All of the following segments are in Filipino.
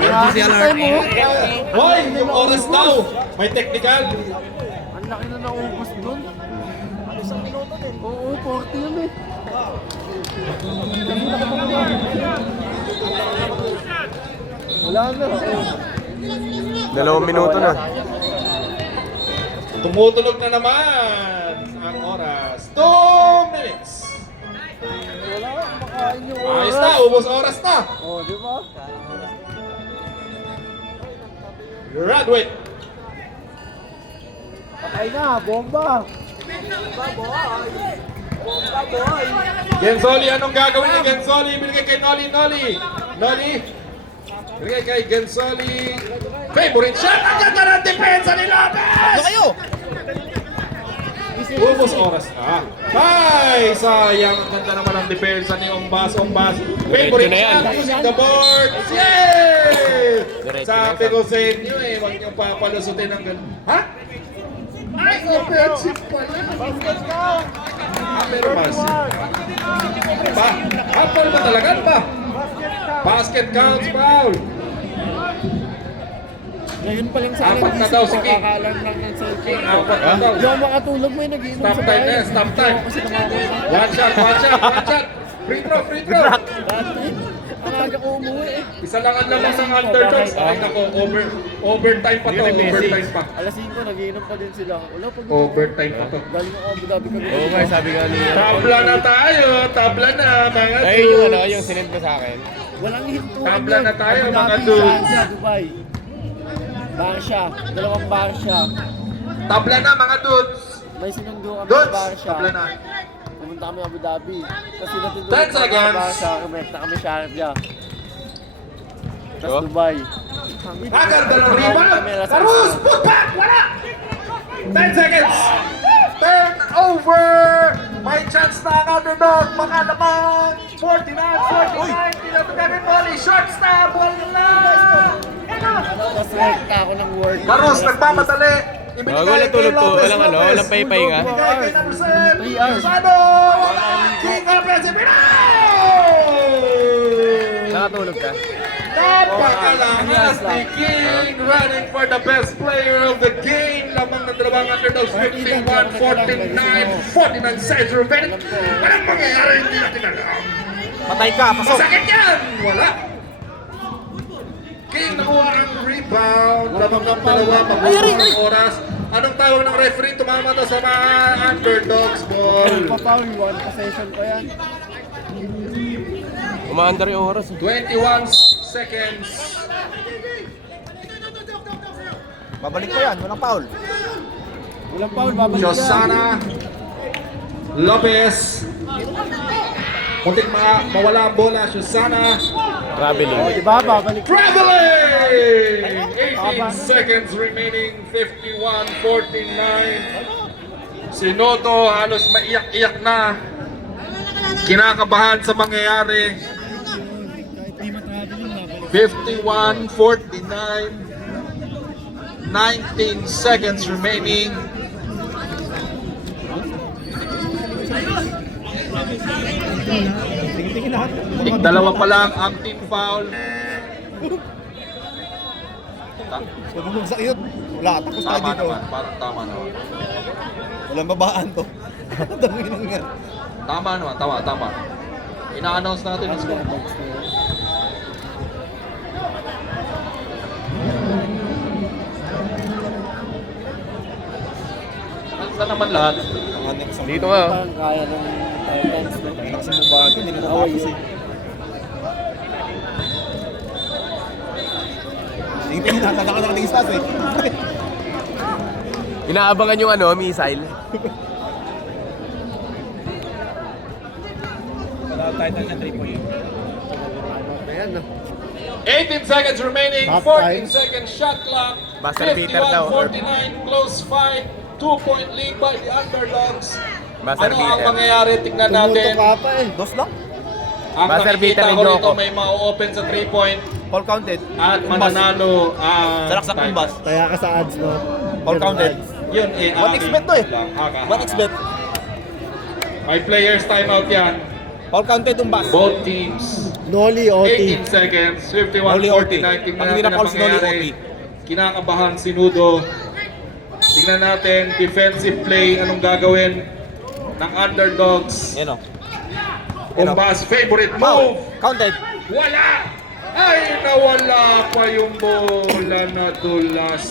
Emergency alert. Hoy, yung oras daw. May technical. Ang laki na naubos dun. Isang minuto din. Oo, 40 yun eh. Wala na. 2 minuto na. Tumutunog na naman ang oras. 2 minutes. Wala ka, makain yung oras. Ayos na, ubos oras na. Oo, di ba? Graduate. Patay na, bomba. Genzoli, anong gagawin ni Genzoli? Binigay kay Noli. Noli. Binigay kay Genzoli. Favorite shot. Ang ganda ng depensa ni Lopez! Ano kayo? Ubos oras na. Ay, sayang. Ang ganda naman ang depensa ni Ombas. Favorite na yan. shot. Using the board. Yay! Diretso Sabi ko sa inyo eh, huwag niyo papalusutin ang ganda. Ha? Ay, offensive pala. Pero passive. Ba? Apple ba talaga? Ano ba? Basket counts, foul. Ngayon pa lang sa Apat na daw si King. Kakaalam lang ng cellphone. Apat na daw. Hindi ako makatulog mo yung nag-iinom Stop sa time bahay. na, stop time. Kasi nakakasama. One shot. Free throw. Dati, ang aga ko umuwi eh. Isa lang ang lamang ng underdogs. Ay nako, overtime pa to. Overtime pa. Alas 5, nag-iinom pa din sila. Wala pag Overtime pa to. galing ako Abu Dhabi kami. Oo nga, sabi nga niya. Tabla na tayo. Tabla na, mga Ayun yung dudes. yung sinend ko sa akin. Walang hintuan Tabla na tayo, Abu mga Dhabi, dudes. Sharjah, Dubai. Barsha, 2 Barsha. Tabla na, mga dudes. May sinundo kami sa Dudes, Barsha. tabla na. Pumunta kami Abu Dhabi. Kasi 10 seconds. Barsha, kumenta kami Sharjah. Tapos Oh. Dubai. Agad ng rebound. Karus, put back, wala. 10 seconds. Turnover. May chance na ang underdog. Mga naman. 49. Tinatagawin volley. Short star. Ball na. Tapos rekta ako ng word. Karus, nagmamadali. Ibinigay Walang kay tulog po, Lopez. walang ano, walang paypay nga. Ibinigay kay number 7. 3 hours. Sano. King Lopez. Nakatulog ka? Napakalakas ni King running for the best player of the game. Lamang ng dalawang underdogs, 51-49, 49 seconds remaining. Walang mangyayari, hindi natin alam. Patay ka, pasok. Masakit yan! Wala. King nakuha ang rebound. Lamang ng dalawa, mag-uusap ng oras. Anong tawag ng referee? Tumama to sa mga underdogs ball. Papawi, 1 possession pa yan. Umaandar yung oras. 21 seconds. Babalik pa yan, walang foul. Walang foul, babalik na. Josana Lopez. Muntik mawala ang bola. Josana Traveling. Oh, di ba? Babalik. traveling. 18 seconds remaining. 51-49. Si Noto halos maiyak-iyak na. Kinakabahan sa mangyayari. 51-49. 19 seconds remaining. Dalawa pa lang ang team foul. Sabog sa iyo. Wala, tapos tayo Tama dito. naman, parang tama naman. Walang babaan to. Dami nang yan. Tama naman, tama. Ina-announce natin ang score. Saan naman lahat? Ang next ang Dito nga. Parang kaya ng Titans. no? next ang babaan, hindi na natapos eh. Tingin na, tanda ka nakatingin sa eh. Inaabangan yung missile. Wala title na 3 point. Ayan, no? 18 seconds remaining, Half 14 time. seconds shot clock, Buzzer beater daw. 51-49, close fight, 2-point lead by the underdogs. Buzzer Ano ang beater. mangyayari? Tignan Tumutok natin. ka pa eh. Dos lang. Ang Buzzer beater nakikita ni ko rito Joko. may ma-open sa 3-point All counted. at mananalo ang Salaksak ng bus. Kaya ka sa ads, no? All counted. Yun eh. 1xbet to eh. 1xbet. May players timeout yan. All counted yung bus. Both teams Noli, OT. 18 seconds, Noli, OT. 51-49. Tingnan Pag hindi natin na ang false, Noli, mangyayari. Kinakabahan si Nudo. Tingnan natin, defensive play, anong gagawin ng underdogs. Yan o. Umbas, favorite Foul. move. Counted. Wala! Ay, nawala pa yung bola na dulas.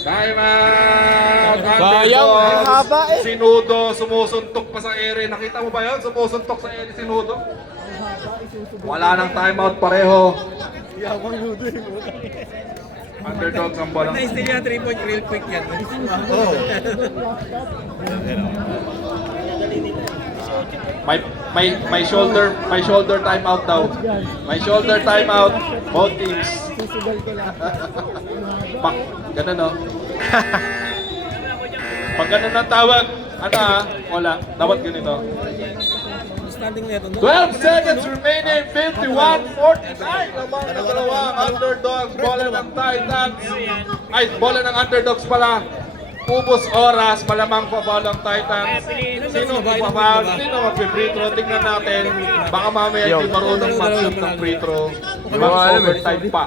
Time out! Sayang, ang haba eh. Si Nudo, sumusuntok pa sa ere. Nakita mo ba yun? Sumusuntok sa ere si Nudo. Wala nang timeout pareho. Yabang nudo eh. Underdogs ang bola. Na-steal yan 3 point real quick yan. Oh. May shoulder timeout daw. May shoulder timeout. Both teams. Susugal ka lang. Pak, ganun no? Pag ganun ang tawag, wala. Dapat ganito. Standing net. 12 seconds remaining, 51-49 lamang na dalawang underdogs. Bola ng Titans. Ay, bola ng underdogs pala. Ubos oras, malamang pa-foul ang Titans. Sino pa-foul? Sino mag-free throw? Tingnan natin. Baka mamaya hindi marunong match ng free throw. Mag-overtime pa.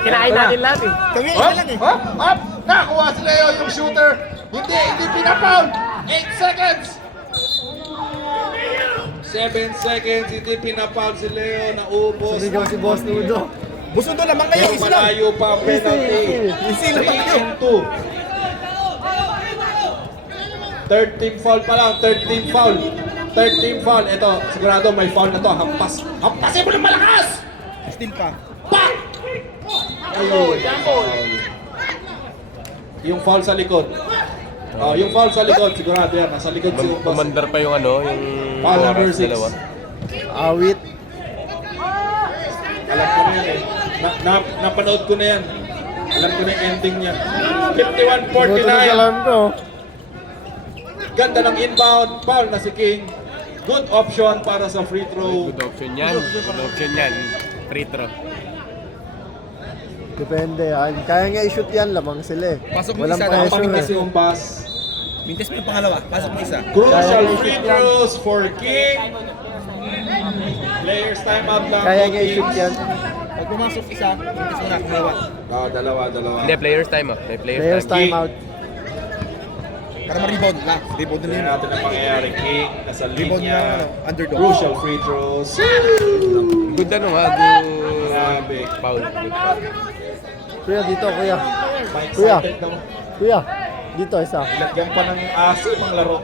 Kinain natin lahat eh. Kami, Up! lang eh. Up! Nakuha si Leo yung shooter. Hindi pinapound. 8 seconds. 7 seconds, hindi pinapound si Leo. Naubos. Sumigaw si Boss Nudo. Busundo lamang kayo, Pero easy lang. malayo pa ang penalty. Easy lang 3 kayo. and 2. Third team foul pa lang. Third team foul. Third team foul. Ito, sigurado may foul na to. Hampas. Hampasin mo ng malakas! Still pa. Pak! Ayun. Yung foul sa likod. Oh, yung foul sa likod, sigurado yan. Nasa likod si Boss. Kumandar pa yung yung Foul number oras 6. dalawa. Awit. Alam ko na yan eh. Napanood ko na yan. Alam ko na yung ending niya. Nudo na 51-49. alam ko. Ganda ng inbound. Foul na si King. Good option para sa free throw. Good option yan. Good option yan. Free throw. Depende yan. Kaya nga i-shoot yan, lamang sila eh. Pasok mo Walang isa, pressure Pamintas eh. yung pass. Mintes mo yung pangalawa. Pasok mo isa. Crucial free throws for King. Players timeout lang. Kaya both nga i-shoot teams. yan. Pag pumasok isa, mintes mo na pangalawa. Dalawa. Hindi, players time ah. May players Players time. time out. Para ma-rebound lang. Rebound na Tingnan yun. natin ang mangyayari. King nasa Rebound linya. ng underdog. Crucial free throws. Good good Grabe. foul. Good foul. Kuya, dito kuya. Pa-excited daw. Kuya, dito isa. Lagyan pa ng asim ang laro.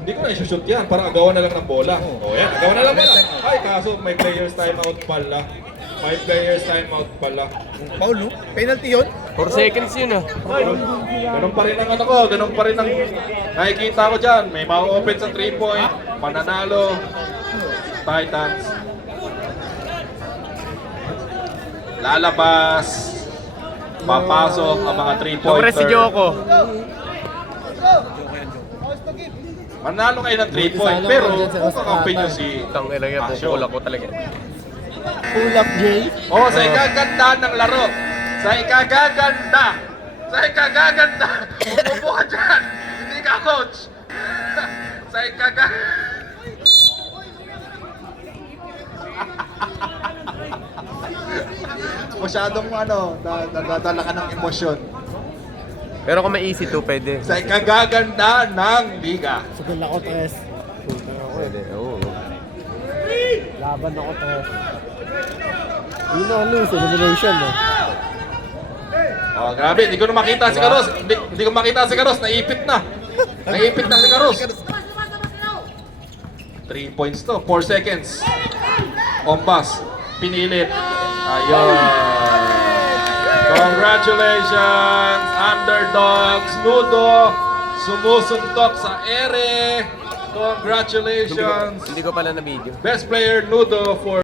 Hindi ko na i-shoot yan. Parang agawan na lang ng bola. O yan, agawan na lang bola. Ay, kaso may players timeout pala. May players timeout pala. Foul, no? Penalty yun? 4 seconds yun ah. Ganun pa rin ang ano ko. Ganun pa rin ang nakikita ko dyan. May ma-open sa 3-point. Mananalo. Titans. Lalabas. Papasok ang mga 3-pointer. Congrats si Joko. Manalo kayo ng 3-point. Pero kung kakampi nyo si Tangin lang yan. Asyo. Pupula ko talaga. Pull up, Jay. Oh, sa ikaganda ng laro. Sa ikagaganda. Sa ikagaganda. Umupo ka dyan. Hindi ka coach. Sa Masyadong dadala ka ng emosyon. Pero kung may easy to, pwede. Sa ikagaganda ng liga. Sugal ako, Tres. Pwede, oo. Laban ako, Tres. Yun na lose, elimination eh. Oh, grabe, hindi ko na makita si Karos. Hindi ko makita si Karos, naipit na. Naipit na si Karos. 3 points to, 4 seconds. Ompas, pinilit. Ayun. Congratulations, underdogs. Nudo, sumusuntok sa ere. Congratulations. Hindi ko pala na video. Best player, Nudo, for